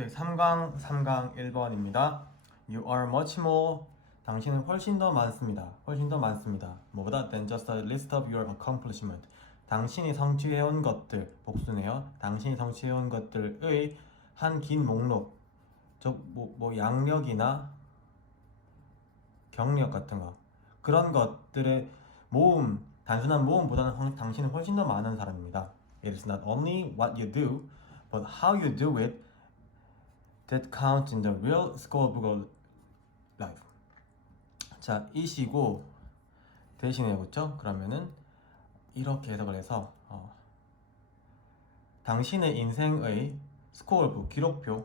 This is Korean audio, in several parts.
오케이, 3강 1번입니다. You are much more. 당신은 훨씬 더 많습니다. 훨씬 더 많습니다. 뭐보다 than just a list of your accomplishment. 당신이 성취해온 것들, 복수네요. 당신이 성취해온 것들의 한 긴 목록. 뭐 양력이나 경력 같은 거. 그런 것들의 모음, 단순한 모음보다는 당신은 훨씬 더 많은 사람입니다. It is not only what you do, but how you do it that counts in the real scoreboard life. 자, 이시고 대신에 그렇죠? 그러면은 이렇게 해석을 해서 당신의 인생의 스코어북 기록표,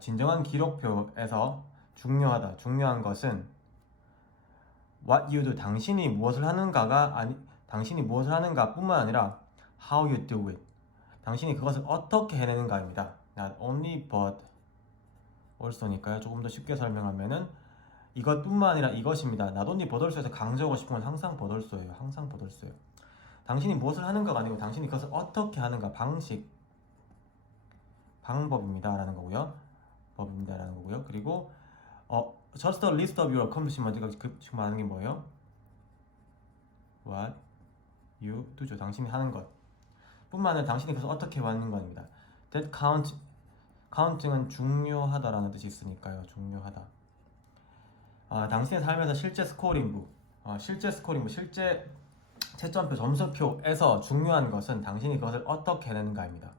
진정한 기록표에서 중요한 것은 what you do, 당신이 무엇을 하는가 뿐만 아니라 how you do it, 당신이 그것을 어떻게 해내는가입니다. Not only but also니까요. 조금 더 쉽게 설명하면은 이것뿐만 아니라 이것입니다. not only but also에서 강조하고 싶은 건 항상 but also예요. 항상 but also예요. 당신이 무엇을 하는가가 아니고 당신이 그것을 어떻게 하는가, 방법입니다 라는 거고요. 그리고 just a list of your accomplishment, 지금 말하는 게 뭐예요? what you do죠. 당신이 하는 것 뿐만 아니라 당신이 그것을 어떻게 하는 겁니다. that counting은 중요하다라는 뜻이 있으니까요. 중요하다. 당신의 삶에서 실제 스코어링북, 실제 채점표, 점수표에서 중요한 것은 당신이 그것을 어떻게 해내는가입니다.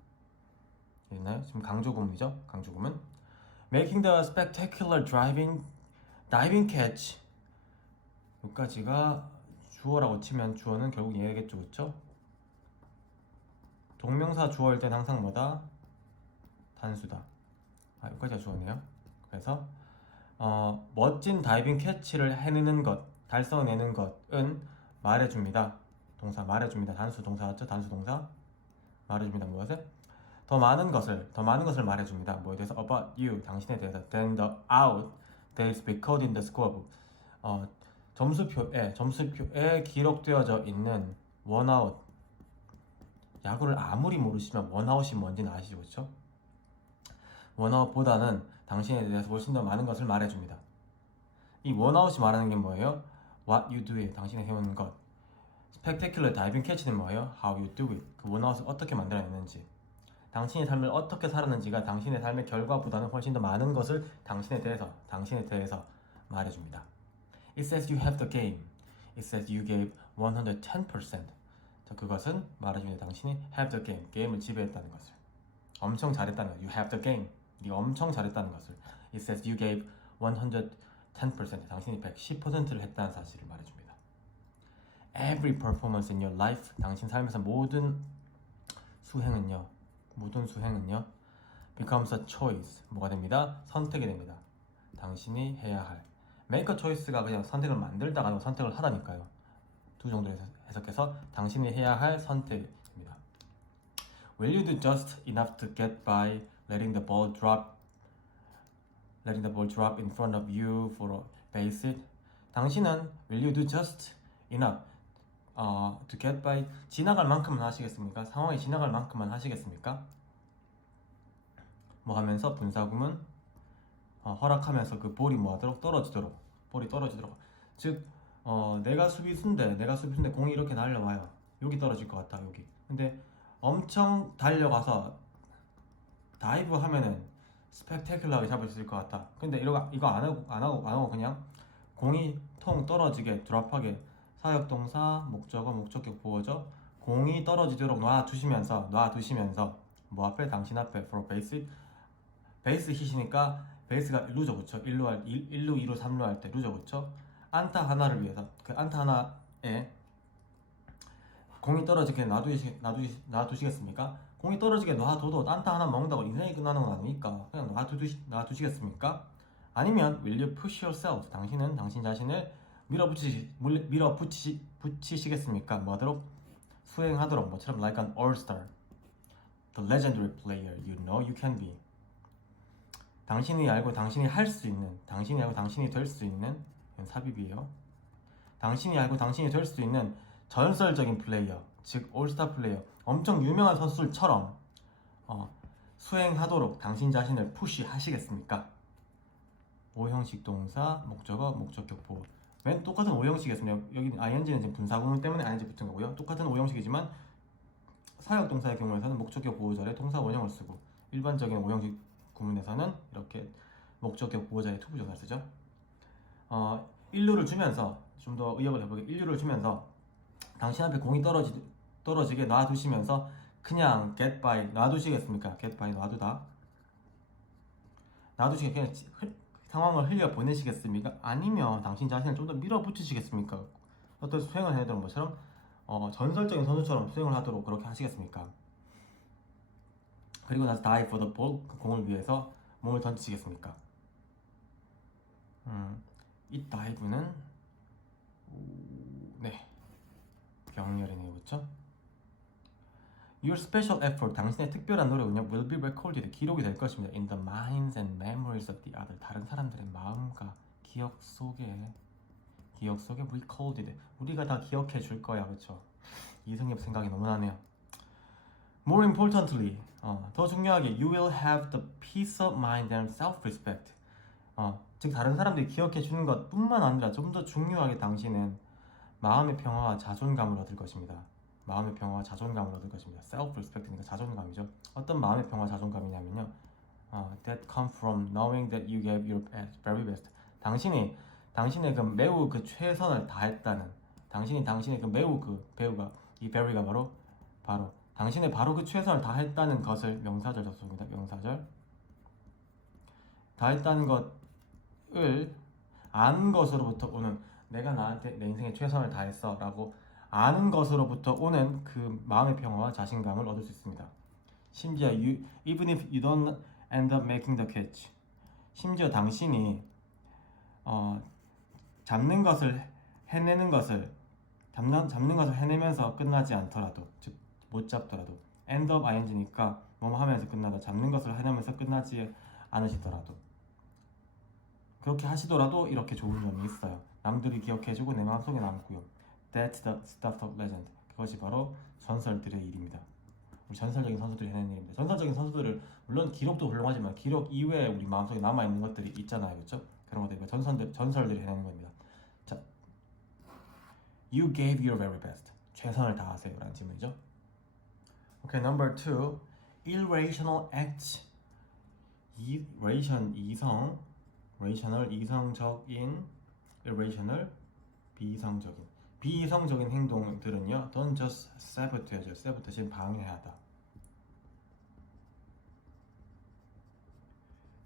있나요? 지금 강조구문이죠. 강조구문. Making the spectacular diving catch. 여기까지가 주어라고 치면 주어는 결국 얘겠죠, 그렇죠? 동명사 주어일 땐 항상 뭐다? 단수다. 여기까지가 주어네요. 그래서 멋진 다이빙 캐치를 해내는 것, 달성해내는 것은 말해줍니다. 동사 말해줍니다. 단수 동사였죠? 단수 동사 말해줍니다. 무엇을? 더 많은 것을 말해줍니다. 뭐에 대해서? About you, 당신에 대해서. Than the out that is recorded in the scorebook. 점수표에 기록되어져 있는 원아웃. 야구를 아무리 모르시면 원아웃이 뭔지는 아시죠, 그렇죠? 원아웃보다는 당신에 대해서 훨씬 더 많은 것을 말해줍니다. 이 원아웃이 말하는 게 뭐예요? What you do it, 당신이 해오는 것. Spectacular diving catch는 뭐예요? How you do it, 그 원아웃을 어떻게 만들어내는지. 당신의 삶을 어떻게 살았는지가 당신의 삶의 결과보다는 훨씬 더 많은 것을 당신에 대해서 말해줍니다. It says you have the game. It says you gave 110%. 자, 그것은 말해줍니다. 당신이 have the game, 게임을 지배했다는 것을. 엄청 잘했다는 것. You have the game. 네가 엄청 잘했다는 것을. It says you gave 110%. 당신이 110%를 했다는 사실을 말해줍니다. Every performance in your life. 당신 삶에서 모든 수행은요 becomes a choice. 뭐가 됩니다? 선택이 됩니다. 당신이 해야 할. make a choice가 그냥 선택을 만들다가 아니고 선택을 하다니까요. 두 정도로 해석해서 당신이 해야 할 선택입니다. Will you do just enough to get by letting the ball drop in front of you for a base hit? 당신은 will you do just enough to get by, 지나갈 만큼만 하시겠습니까? 상황이 지나갈 만큼만 하시겠습니까? 뭐 하면서? 분사구문 허락하면서 그 볼이 뭐하도록? 볼이 떨어지도록. 즉 내가 수비수인데 공이 이렇게 날려와요. 여기 떨어질 것 같다. 여기. 근데 엄청 달려가서 다이브 하면은 스펙테클러하게 잡을 수 있을 것 같다. 근데 이거 안 하고 그냥 공이 통 떨어지게 드랍하게, 사역동사, 목적어, 목적격, 보어죠. 공이 떨어지도록 놔두시면서 뭐 앞에? 당신 앞에 for base hit이니까 베이스가 1루죠, 그쵸? 1루, 2루, 3루 할 때 루죠, 그쵸? 안타 하나를 위해서 그 안타 하나에 공이 떨어지게 놔두시겠습니까? 공이 떨어지게 놔둬도 안타 하나 먹는다고 인생이 끝나는 건 아니니까 그냥 놔두시겠습니까? 아니면 will you push yourself? 당신은 당신 자신을 밀어붙이시겠습니까? 뭐하도록? 수행하도록. 뭐처럼 like an all-star, the legendary player you know you can be. 당신이 알고 당신이 할 수 있는, 당신이 알고 당신이 될 수 있는, 이건 삽입이에요. 당신이 알고 당신이 될 수 있는 전설적인 플레이어, 즉 올스타 플레이어, 엄청 유명한 선수들처럼 수행하도록 당신 자신을 푸시하시겠습니까? 오형식 동사, 목적어, 목적격 보호. 맨 똑같은 오형식이었습니다. 여기 ing는 지금 분사구문 때문에 ing 붙은 거고요. 똑같은 오형식이지만 사역 동사의 경우에서는 목적격 보호자의 동사 원형을 쓰고 일반적인 오형식 구문에서는 이렇게 목적격 보호자의 투부정사를 쓰죠. 인류를 주면서 좀 더 의역을 해보게 인류를 주면서 당신 앞에 공이 떨어지게 놔두시면서 그냥 get by 놔두시겠습니까? get by 놔두다 놔두시게 그냥 상황을 흘려 보내시겠습니까? 아니면 당신 자신을 좀 더 밀어붙이시겠습니까? 어떤 수행을 해야 되는 것처럼 전설적인 선수처럼 수행을 하도록 그렇게 하시겠습니까? 그리고 나서 dive for the ball 그 공을 위해서 몸을 던지시겠습니까? 이 dive는 네 병렬이네요, 그렇죠? Your special effort, 당신의 특별한 노력은요, will be recorded, 기록이 될 것입니다. In the minds and memories of the other, 다른 사람들의 마음과 기억 속에 recorded, 우리가 다 기억해 줄 거야, 그렇죠? 이승엽 생각이 너무 나네요. More importantly, 더 중요하게, you will have the peace of mind and self-respect. 즉 다른 사람들이 기억해 주는 것뿐만 아니라 좀 더 중요하게 당신은 마음의 평화와 자존감을 얻을 것입니다. 마음의 평화와 자존감을 얻을 것입니다. self-respect니까 자존감이죠. 어떤 마음의 평화, 자존감이냐면요. that come from knowing that you gave your very best. 당신의 그 매우 그 최선을 다했다는, 당신의 그 매우 그 배우가 이 very가 바로 당신의 바로 그 최선을 다했다는 것을 명사절 접속입니다. 명사절 다했다는 것을 아는 것으로부터 오는 내가 나한테 내 인생에 최선을 다했어 라고 아는 것으로부터 오는 그 마음의 평화와 자신감을 얻을 수 있습니다. 심지어 even if you don't end up making the catch, 심지어 당신이 잡는 것을 해내면서 끝나지 않더라도, 즉 못 잡더라도, end up ing니까 뭐뭐 하면서 끝나다, 잡는 것을 해내면서 끝나지 않으시더라도, 그렇게 하시더라도 이렇게 좋은 점이 있어요. 남들이 기억해주고 내 마음속에 남고요. That's the stuff of legend. 그것이 바로 전설들의 일입니다. 우리 전설적인 선수들이 해낸 일입니다. 전설적인 선수들을 물론 기록도 훌륭하지만 기록 이외에 우리 마음속에 남아있는 것들이 있잖아요, 그렇죠? 그런 것들이 전설들이 해내는 겁니다. 자, You gave your very best. 최선을 다하세요 라는 질문이죠. Okay, number 2. Irrational acts. rational 이성적인, irrational 비이성적인 행동들은요, don't just sabotage, sabotage는 방해하다.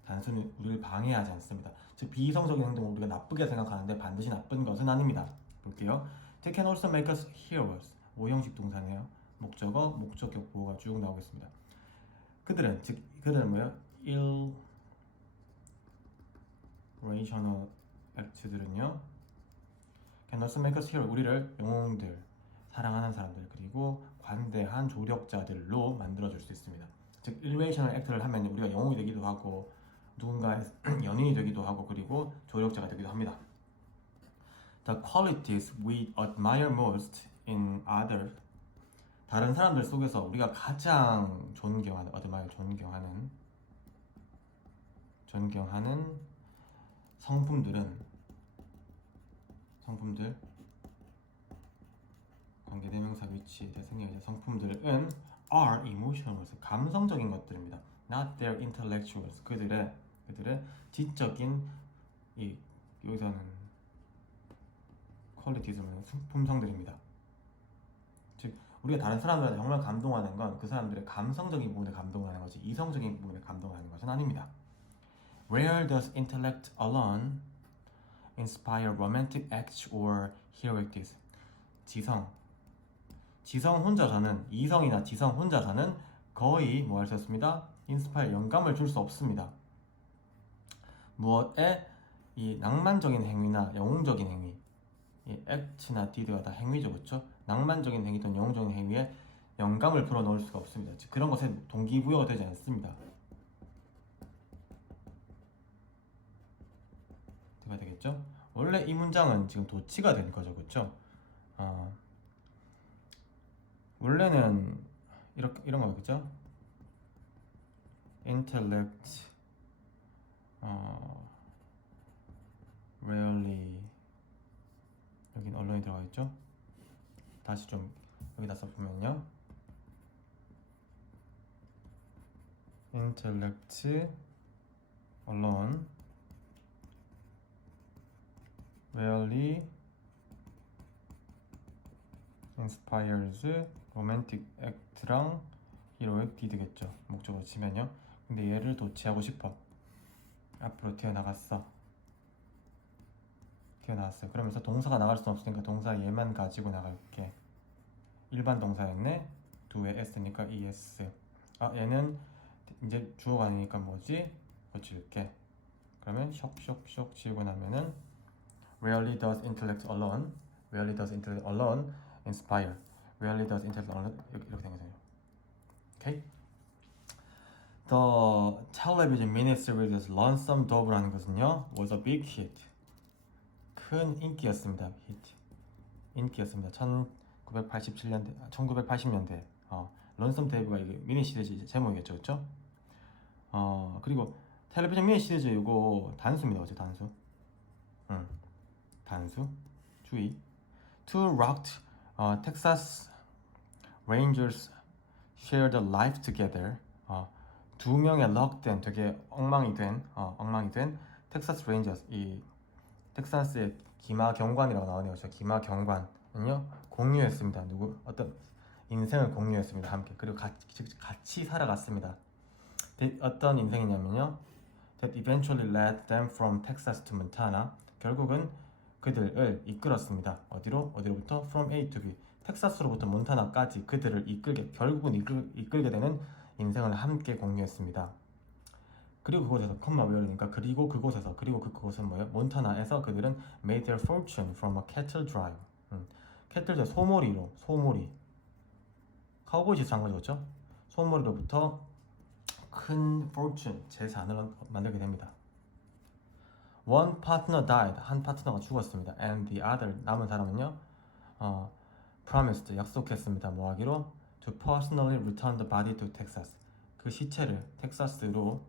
단순히 우리를 방해하지 않습니다. 즉 비이성적인 행동을 우리가 나쁘게 생각하는데 반드시 나쁜 것은 아닙니다. 볼게요. They can also make us heroes. 오형식 동사네요. 목적어, 목적격 보호가 쭉 나오겠습니다. 그들은 뭐예요? irrational acts들은요, can also make us hero, 우리를 영웅들, 사랑하는 사람들, 그리고 관대한 조력자들로 만들어줄 수 있습니다. 즉 irrational act를 하면 우리가 영웅이 되기도 하고 누군가의 연인이 되기도 하고 그리고 조력자가 되기도 합니다. The qualities we admire most in others, 다른 사람들 속에서 우리가 가장 존경하는, 존경하는 성품들, 관계대명사 위치 대승형이죠. 성품들은 are emotionals, 감성적인 것들입니다. Not their intellectuals, 그들의 지적인 여기서는 qualities는 품성들입니다. 즉 우리가 다른 사람들한테 정말 감동하는 건 그 사람들의 감성적인 부분에 감동하는 거지 이성적인 부분에 감동하는 것은 아닙니다. Rare does intellect alone inspire romantic acts or heroic deeds. 지성 혼자서는, 이성이나 지성 혼자서는 거의 뭐 할 수 없습니다. inspire, 영감을 줄 수 없습니다. 무엇에 이 낭만적인 행위나 영웅적인 행위, 이 act나 deed가 다 행위죠, 그렇죠? 낭만적인 행위 또는 영웅적인 행위에 영감을 불어넣을 수가 없습니다. 즉 그런 것에 동기부여가 되지 않습니다. 대가 되겠죠? 원래 이 문장은 지금 도치가 된 거죠, 그렇죠? 원래는 이런 거겠죠? intellect rarely 여긴 언론이 들어가 있죠. 다시 좀 여기다 써보면요. intellect alone rarely inspires romantic act랑 heroic deed겠죠. 목적으로 치면요. 근데 얘를 도취하고 싶어. 앞으로 튀어나왔어요. 그러면서 동사가 나갈 수 없으니까 동사 얘만 가지고 나갈게. 일반 동사였네. do에 s니까 es. 얘는 이제 주어가 아니니까 뭐지? 고칠게. 그러면 쇽쇽쇽 지우고 나면은 rarely does intellect alone inspire. rarely does intellect alone 이렇게 된 거잖아요. 오케이? The television miniseries Lonesome Dove라는 것은요 was a big hit. 큰 인기였습니다. 인기였습니다. 1980년대 런썸 데이브가 이게 미니 시리즈 제목이겠죠, 그렇죠? 그리고 텔레비전 미니 시리즈 이거 단수입니다. 어제 단수. 단수. 주의. Two rocked Texas Rangers shared a life together. 두 명의 럭된 되게 엉망이 된 텍사스 레인저스 이 텍사스의 기마 경관이라고 나오네요. 저 기마 경관은요 공유했습니다. 어떤 인생을 공유했습니다. 함께. 그리고 같이 살아갔습니다. 어떤 인생이냐면요. That eventually led them from Texas to Montana. 결국은 그들을 이끌었습니다. 어디로부터? From A to B. 텍사스로부터 몬타나까지 그들을 결국은 이끌게 되는 인생을 함께 공유했습니다. 그리고 그곳에서 컴마 웨어니까 그리고 그곳은 뭐예요? 몬타나에서 그들은 made their fortune from a cattle drive. 캐틀 소몰이 카우보이즈 산 거죠, 그렇죠? 소몰이로부터 큰 fortune 재산을 만들게 됩니다. One partner died. 한 파트너가 죽었습니다. And the other 남은 사람은요, promised 약속했습니다. 뭐 하기로? To personally return the body to Texas. 그 시체를 텍사스로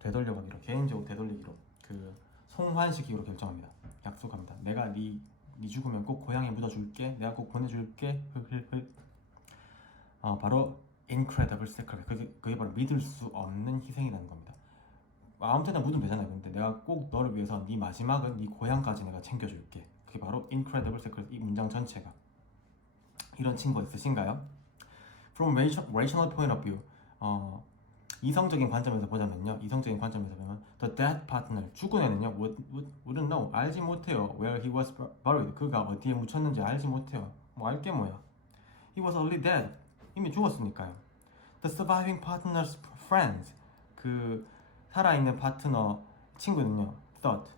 되돌려가기로, 개인적으로 되돌리기로, 그 송환시키기로 결정합니다. 약속합니다. 내가 네 죽으면 꼭 고향에 묻어줄게. 내가 꼭 보내줄게. 바로 incredible sacrifice. 그게 바로 믿을 수 없는 희생이라는 겁니다. 아무 때나 묻으면 되잖아요. 근데 내가 꼭 너를 위해서 네 마지막은 네 고향까지 내가 챙겨줄게. 그게 바로 incredible sacrifice. 이 문장 전체가. 이런 친구가 있으신가요? From rational point of view, 이성적인 관점에서 보자면요. the dead partner, 죽은 애는요, wouldn't know, 알지 못해요. Where he was buried, 그가 어디에 묻혔는지 알지 못해요. 뭐 알게 뭐야. He was already dead, 이미 죽었으니까요. The surviving partner's friends, 그 살아있는 파트너 친구는요, thought,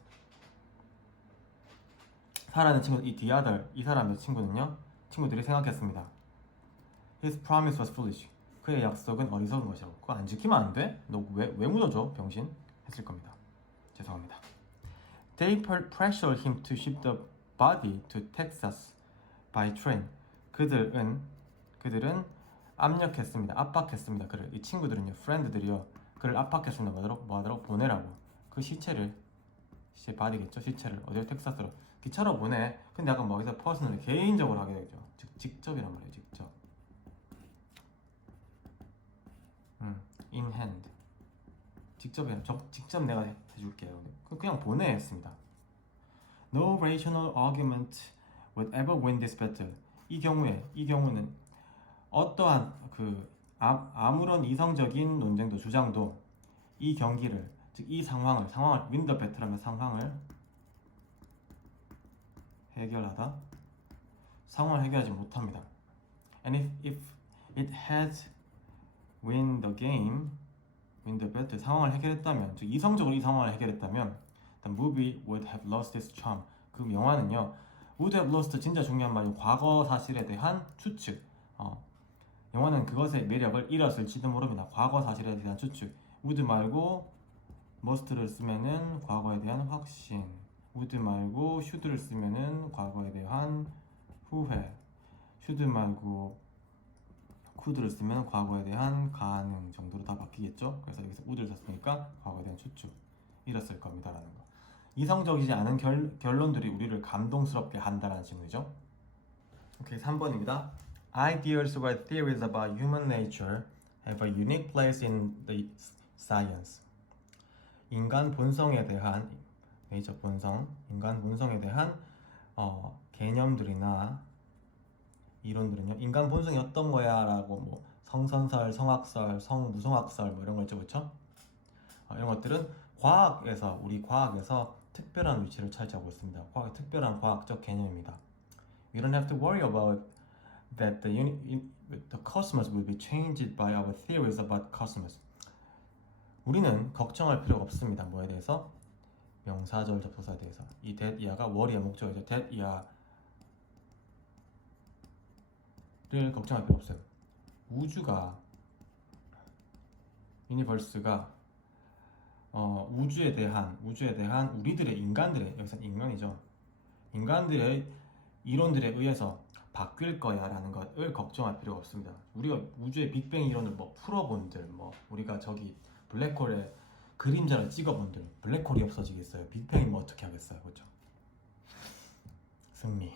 살아있는 친구, the other, 이 사람의 친구들이 생각했습니다. His promise was foolish. 그의 약속은 어리석은 것이라고. 그거 안 지키면 안 돼? 너 왜 묻어줘? 병신? 했을 겁니다. 죄송합니다. They pressured him to ship the body to Texas by train. 그들은 압박했습니다. 그를. 이 친구들은요, friend들이요, 그를 압박했습니다. 뭐하도록? 보내라고. 그 시체 바디겠죠? 시체를 어디로? 텍사스로. 기차로 보내. 근데 약간 뭐 여기서 퍼스널리 개인적으로 하게 되죠. 즉 직접이란 말이에요. in hand. 직접 내가 해줄게요. 그냥 보내했습니다. No rational argument would ever win this battle. 이 경우는 어떠한 아무런 이성적인 논쟁도 주장도 이 경기를, 즉 이 상황을 win the battle하면 상황을 해결하지 못합니다. And if it had win the battle, 상황을 해결했다면, 즉 이성적으로 이 상황을 해결했다면, the movie would have lost its charm. 그 영화는요, would have lost, 진짜 중요한 말이 과거 사실에 대한 추측. 영화는 그것의 매력을 잃었을지도 모릅니다. 과거 사실에 대한 추측. would 말고 must를 쓰면은 과거에 대한 확신. would 말고 should를 쓰면은 과거에 대한 후회. should 말고 could를 쓰면 과거에 대한 가능 정도로 다 바뀌겠죠. 그래서 여기서 would를 썼으니까 과거에 대한 추측 이랬을 겁니다라는 거. 이성적이지 않은 결론들이 우리를 감동스럽게 한다는 질문이죠. 오케이, 3번입니다. Ideas or theories about human nature have a unique place in the science. 인간 본성에 대한 네이처 본성, 인간 본성에 대한 개념들이나 이론들은요. 인간 본성이 어떤 거야? 라고 뭐 성선설, 성학설, 성무성학설 뭐 이런 거 있죠. 그렇죠? 이런 것들은 우리 과학에서 특별한 위치를 차지하고 있습니다. 특별한 과학적 개념입니다. We don't have to worry about that the cosmos will be changed by our theories about cosmos. 우리는 걱정할 필요가 없습니다. 뭐에 대해서? 명사절 접속사에 대해서. 이 that 이하가 worry의 목적이죠. that 이하를 걱정할 필요 없어요. 우주가 유니버스가 우주에 대한 우리들의 인간들의 여기서 인간이죠. 인간들의 이론들에 의해서 바뀔 거야 라는 것을 걱정할 필요가 없습니다. 우리가 우주의 빅뱅 이론을 뭐 풀어본들, 뭐 우리가 저기 블랙홀에 그림자를 찍어본들 블랙홀이 없어지겠어요. 빅뱅이 뭐 어떻게 하겠어요. 그렇죠? 승리.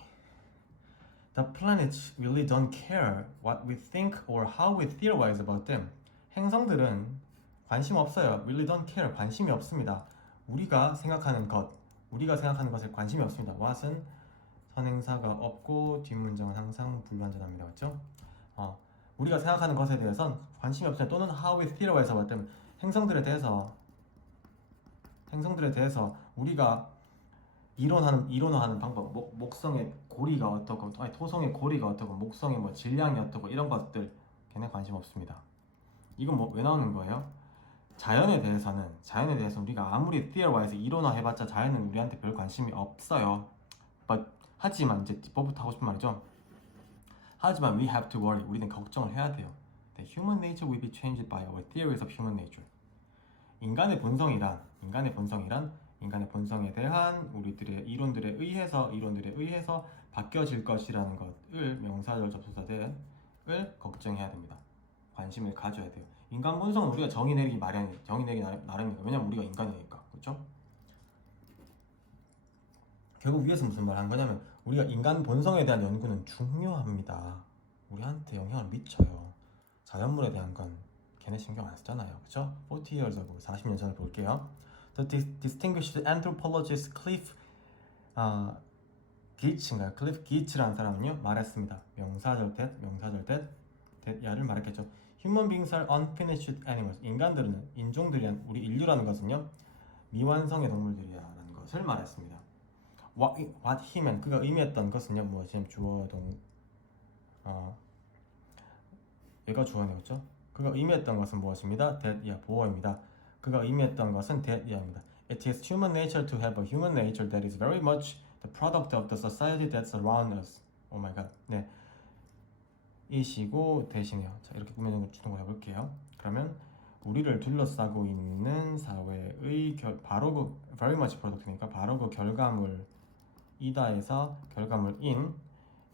The planets really don't care what we think or how we theorize about them. 행성들은 관심 없어요. Really don't care. 관심이 없습니다. 우리가 생각하는 것에 관심이 없습니다. what은 선행사가 없고 뒷문장은 항상 불완전합니다. 그렇죠? 우리가 생각하는 것에 대해서는 관심이 없어요. 또는 how we theorize about them. 행성들에 대해서 우리가 이론화하는 방법, 목성의 고리가 어떻고, 토성의 고리가 어떻고, 목성의 뭐 질량이 어떻고 이런 것들 걔네 관심 없습니다. 이건 뭐 왜 나오는 거예요? 자연에 대해서는 우리가 아무리 theorize 이론화해봤자 자연은 우리한테 별 관심이 없어요. 하지만 이제 뒷부분부터 하고 싶은 말이죠. 하지만 we have to worry. 우리는 걱정을 해야 돼요. The human nature will be changed by our theories of human nature. 인간의 본성이란 인간의 본성에 대한 우리들의 이론들에 의해서 바뀌어질 것이라는 것을 명사절 접속사대를 걱정해야 됩니다. 관심을 가져야 돼요. 인간 본성은 우리가 정의 내리기 나름이니까. 왜냐면 우리가 인간이니까. 그렇죠? 결국 위에서 무슨 말 한 거냐면 우리가 인간 본성에 대한 연구는 중요합니다. 우리한테 영향을 미쳐요. 자연물에 대한 건 걔네 신경 안 쓰잖아요. 그쵸? 40 years ago, 40년 전을 볼게요. The distinguished anthropologist Cliff Geertz라는 사람은요 말했습니다. 명사절 that 야를 말했겠죠. Human beings are unfinished animals. 우리 인류라는 것은요 미완성의 동물들이라는 것을 말했습니다. What he meant, 그가 의미했던 것은요 지금 주어동 얘가 주어네였죠. 그가 의미했던 것은 무엇입니다? that 보어입니다. 그가 의미했던 것은 that입니다. It is human nature to have a human nature that is very much the product of the society that surrounds us. Oh my god. 네. 이시고 대신해요. 자, 이렇게 꾸며주는 거 해볼게요. 그러면 우리를 둘러싸고 있는 사회의 very much product니까 바로 그 결과물이다에서 결과물인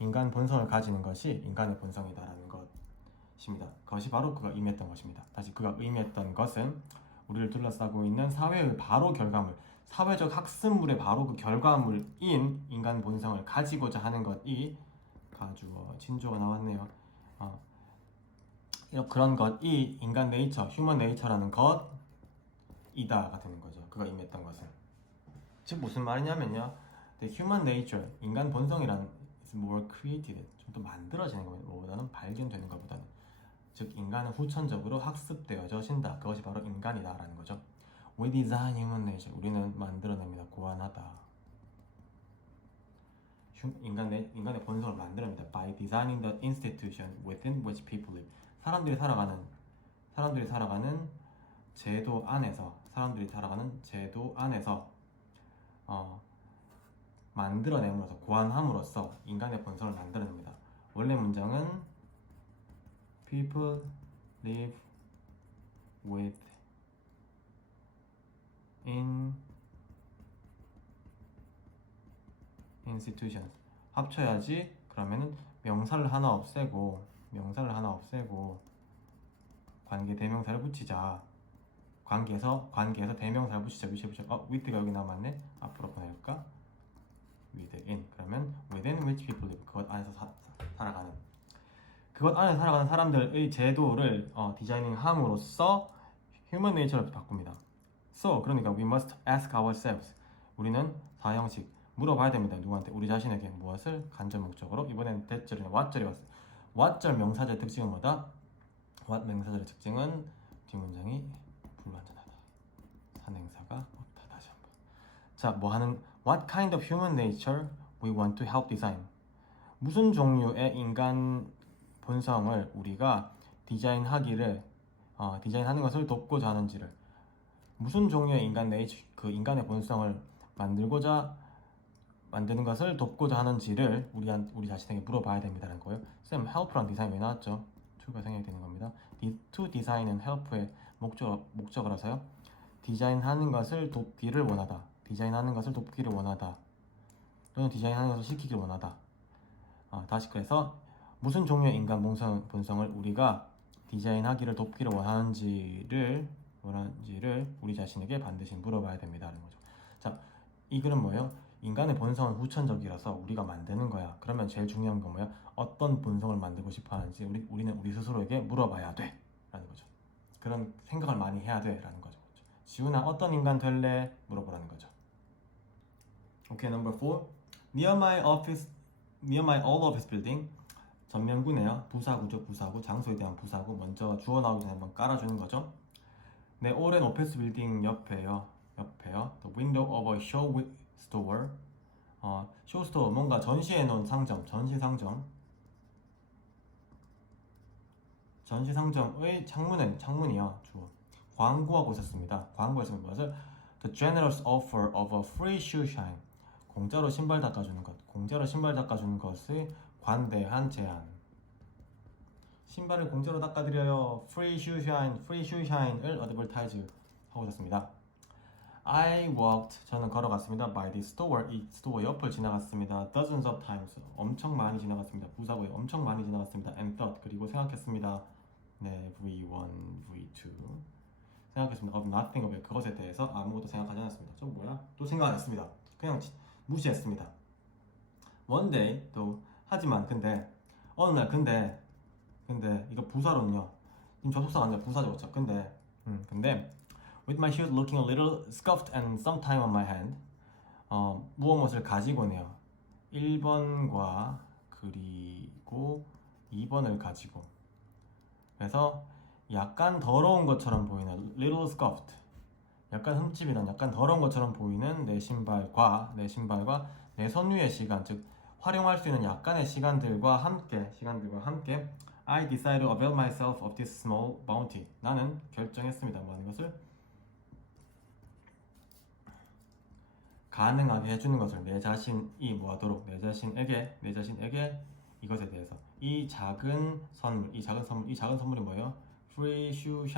인간 본성을 가지는 것이 인간의 본성이다라는 것입니다. 그것이 바로 그가 의미했던 것입니다. 다시 그가 의미했던 것은 우리를 둘러싸고 있는 사회의 바로 결과물, 사회적 학습물의 바로 그 결과물인 인간 본성을 가지고자 하는 것이 진조가 나왔네요. 그런 것이 인간 네이처, 휴먼 네이처라는 것이다가 되는 거죠. 그가 의미했던 것은. 즉 무슨 말이냐면요. The human nature, 인간 본성이란 is more created, 좀 더 만들어지는 것보다는 발견되는 것보다는. 즉 인간은 후천적으로 학습되어진다. 그것이 바로 인간이다라는 거죠. We design human nature. 우리는 만들어냅니다. 고안하다. 인간의 본성을 만들어냅니다. By designing the institution within which people live. 사람들이 살아가는 제도 안에서 만들어냄으로써 고안함으로써 인간의 본성을 만들어냅니다. 원래 문장은 People live within institutions. 합쳐야지. 그러면은 명사를 하나 없애고 명사를 하나 없애고 관계 대명사를 붙이자. 관계에서 대명사를 붙이자. with가 여기 남았네. 앞으로 보낼까? within. 그러면 within which people live. 그것 안에서 살아가는. 그것 안에서 살아가는 사람들의 제도를 디자이닝 함으로써 human nature를 바꿉니다. So 그러니까 we must ask ourselves. 우리는 4형식 물어봐야 됩니다. 누구한테? 우리 자신에게. 무엇을? 간접 목적으로. 이번엔 대절이나 what절이 왔어요. what절 명사절의 특징은 뭐다? what 명사절의 특징은 뒷문장이 불완전하다. 산행사가 없다. 다시 한번. 자, 뭐 하는? What kind of human nature we want to help design? 무슨 종류의 인간 본성을 우리가 디자인하는 것을 돕고자 하는지를, 무슨 종류의 인간의 본성을 만드는 것을 돕고자 하는지를 우리 자신에게 물어봐야 됩니다라는 거예요. 쌤, help랑 디자인 왜 나왔죠? to가 생각이 되는 겁니다. to design은 help의 목적어라서요. 디자인하는 것을 돕기를 원하다. 디자인하는 것을 돕기를 원하다. 또는 디자인하는 것을 시키기를 원하다. 다시 그래서 무슨 종류의 인간 본성을 우리가 디자인하기를 돕기를 원하는지를 우리 자신에게 반드시 물어봐야 됩니다라는 거죠. 자, 이 글은 뭐예요? 인간의 본성은 후천적이라서 우리가 만드는 거야. 그러면 제일 중요한 건 뭐야? 어떤 본성을 만들고 싶어 하는지 우리는 우리 스스로에게 물어봐야 돼 라는 거죠. 그런 생각을 많이 해야 돼 라는 거죠. 지훈아, 어떤 인간 될래? 물어보라는 거죠. 오케이, number 4. Near my old office building. 전면구네요. 부사구죠. 부사구. 장소에 대한 부사구. 먼저 주어 나오기 전에 한번 깔아주는 거죠. 내 오랜 오피스 빌딩 옆에요. The window of a show store. show store, 뭔가 전시해 놓은 상점, 전시 상점의 창문이요. 주어. 광고하고 있었습니다. 광고에서 무엇을? The generous offer of a free shoe shine. 공짜로 신발 닦아주는 것. 공짜로 신발 닦아주는 것의 관대한 제안. 신발을 공짜로 닦아드려요. Free shoe shine을 advertise 하고 있었습니다. I walked, 저는 걸어갔습니다. By the store, 이 스토어 옆을 지나갔습니다. Dozens of times, 엄청 많이 지나갔습니다. 부사고에 엄청 많이 지나갔습니다. And thought, 그리고 생각했습니다. 네, V1, V2 생각했습니다. Of nothing of it, 그것에 대해서 아무것도 생각하지 않았습니다. 저 뭐야? 또 생각 안 했습니다. 그냥 무시했습니다. One day, 또 하지만 근데 어느 날 근데 이거 부사로는요. 지금 접속사가 아니라 부사죠, 그렇죠? 근데 with my shoes looking a little scuffed and some time on my hand. 무엇을 가지고네요. 1번과 그리고 2번을 가지고. 그래서 약간 더러운 것처럼 보이는 little scuffed. 약간 흠집이 난 약간 더러운 것처럼 보이는 내 신발과 내 선유의 시간, 즉 활용할 수 있는 약간의 시간들과 함께 I decided to avail myself of this small bounty. 나는 결정했습니다. 뭐 하는 것을? 가능하게 해주는 것을 내 자신이 뭐하도록 내 자신에게 이것에 대해서 이 작은 선물이 뭐예요? Free shoe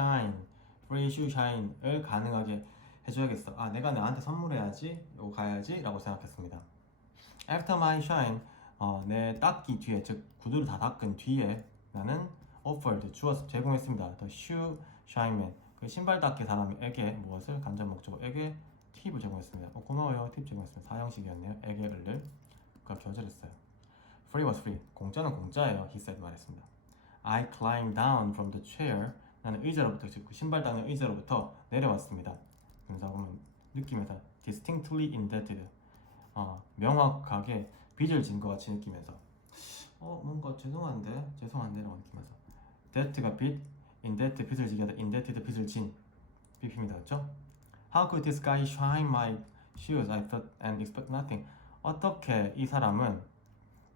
shine을 가능하게 해줘야겠어. 내가 나한테 선물해야지, 이거 가야지 라고 생각했습니다. After my shine, 내 닦기 뒤에, 즉 구두를 다 닦은 뒤에 나는 offered, 제공했습니다. The shoe shineman, 그 신발 닦기 사람에게 무엇을? 간접 목적어에게 팁을 제공했습니다. 고마워요. 팁 제공했습니다. 사형식이었네요. 에게를 그가 거절했어요. Free was free. 공짜는 공짜예요. He said, 말했습니다. I climbed down from the chair. 나는 의자로부터, 즉 신발 닦는 의자로부터 내려왔습니다. 그래서 보면 느끼면서 distinctly indebted. 명확하게 빚을 진 것 같이 느끼면서 뭔가 죄송한데라고 느끼면서 debt가 빚, indebt 빚을 지게 하다, indebted 빚을 진 BP입니다. 그렇죠? How could this guy shine my shoes? I thought and expect nothing. 어떻게 이 사람은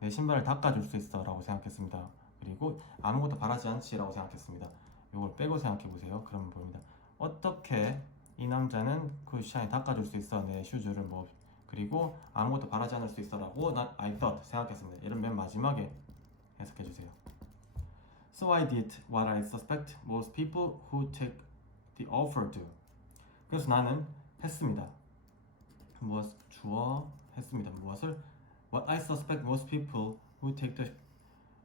내 신발을 닦아줄 수 있어? 라고 생각했습니다. 그리고 아무것도 바라지 않지? 라고 생각했습니다. 이걸 빼고 생각해보세요. 그러면 보입니다. 어떻게 이 남자는 그 샤인 닦아줄 수 있어? 내 슈즈를 그리고 아무것도 바라지 않을 수 있어? 라고 I thought 생각했습니다. 얘를 맨 마지막에 해석해주세요. So I did what I suspect most people who take the offer do. 그래서 나는 했습니다. 했습니다. 무엇을? What I suspect most people who take the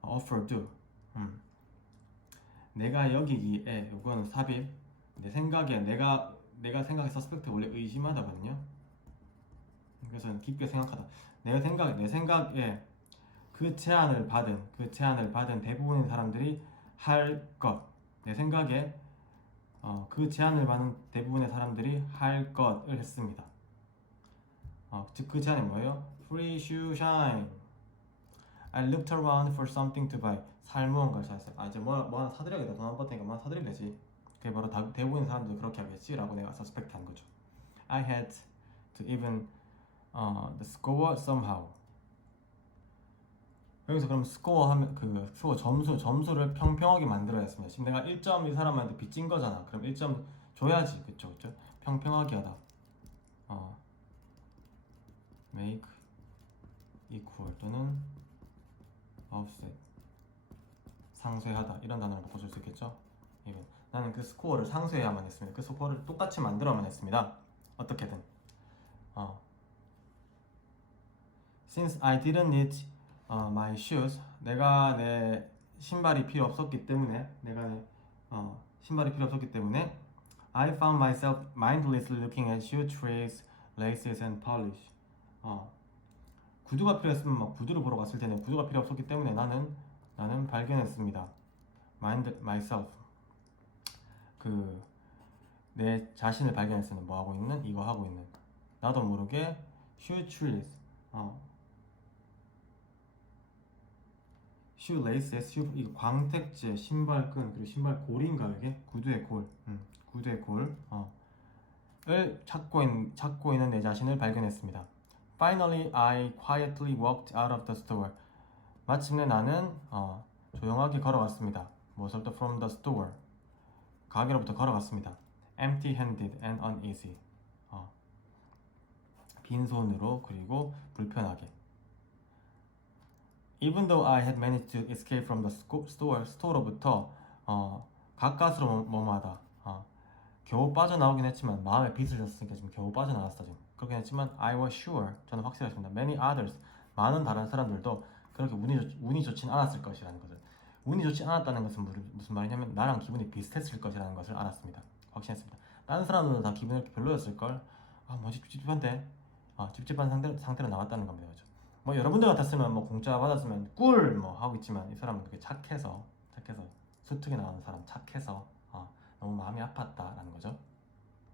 offer do. 내가 여기기에 요거는 삽입. 내 생각에 내가 생각해 서스펙트 원래 의심하다거든요. 그래서 깊게 생각하다. 내 생각에 그 제안을 받은 대부분의 사람들이 할 것. 내 생각에 그 제안을 받은 대부분의 사람들이 할 것을 했습니다. 즉 그 제안이 뭐예요? Free shoe shine. I looked around for something to buy. 살 무언가를 찾았어요. 이제 뭐 하나 사드려야겠다. 돈 안 받으니까 뭐 하나 사드리면 되지. 그게 바로 대부분의 사람들이 그렇게 하겠지라고 내가 서스펙트 한 거죠. I had to even the score somehow. 여기서 그럼 스코어 하면 그 스코어 점수를 평평하게 만들어야 했습니다. 지금 내가 1점 이 사람한테 빚진 거잖아. 그럼 1점 줘야지. 그쵸? 평평하게 하다. make equal 또는 offset 상쇄하다 이런 단어를 바꿔줄 수 있겠죠? 나는 그 스코어를 상쇄해야만 했습니다. 그 스코어를 똑같이 만들어야만 했습니다. 어떻게든. Since I didn't need my shoes, 내가 내 신발이 필요 없었기 때문에 I found myself mindlessly looking at shoe trees, laces and polish. 구두가 필요했으면 막 구두를 보러 갔을 텐데 구두가 필요 없었기 때문에 나는 발견했습니다. myself 내 자신을 발견했으면 뭐 하고 있는? 이거 하고 있는. 나도 모르게 shoe trees shoelaces, 이거 광택제, 신발끈, 그리고 신발 골인가 이게? 구두의 골, 구두의 골을 찾고 있는 내 자신을 발견했습니다. Finally, I quietly walked out of the store. 마침내 나는 조용하게 걸어갔습니다. 무엇부터? From the store. 가게로부터 걸어갔습니다. Empty-handed and uneasy. 빈손으로 그리고 불편하게. Even though I had managed to escape from the store로부터 가까스로 머무하다. 겨우 빠져나오긴 했지만 마음에 빚을 졌으니까 지금 겨우 빠져나왔어 지금. 그렇긴 했지만 I was sure, 저는 확실했습니다. Many others, 많은 다른 사람들도 그렇게 운이 좋진 않았을 것이라는 것을. 운이 좋지 않았다는 것은 무슨 말이냐면 나랑 기분이 비슷했을 것이라는 것을 알았습니다. 확신했습니다. 다른 사람들은 다 기분이 이렇게 별로였을걸. 뭐지 찝찝한데. 찝찝한 상태로 나왔다는 겁니다. 그렇죠? 뭐 여러분들 같았으면 뭐 공짜 받았으면 꿀 뭐 하고 있지만 이 사람은 그렇게 착해서 수특이 나오는 사람 착해서 너무 마음이 아팠다라는 거죠.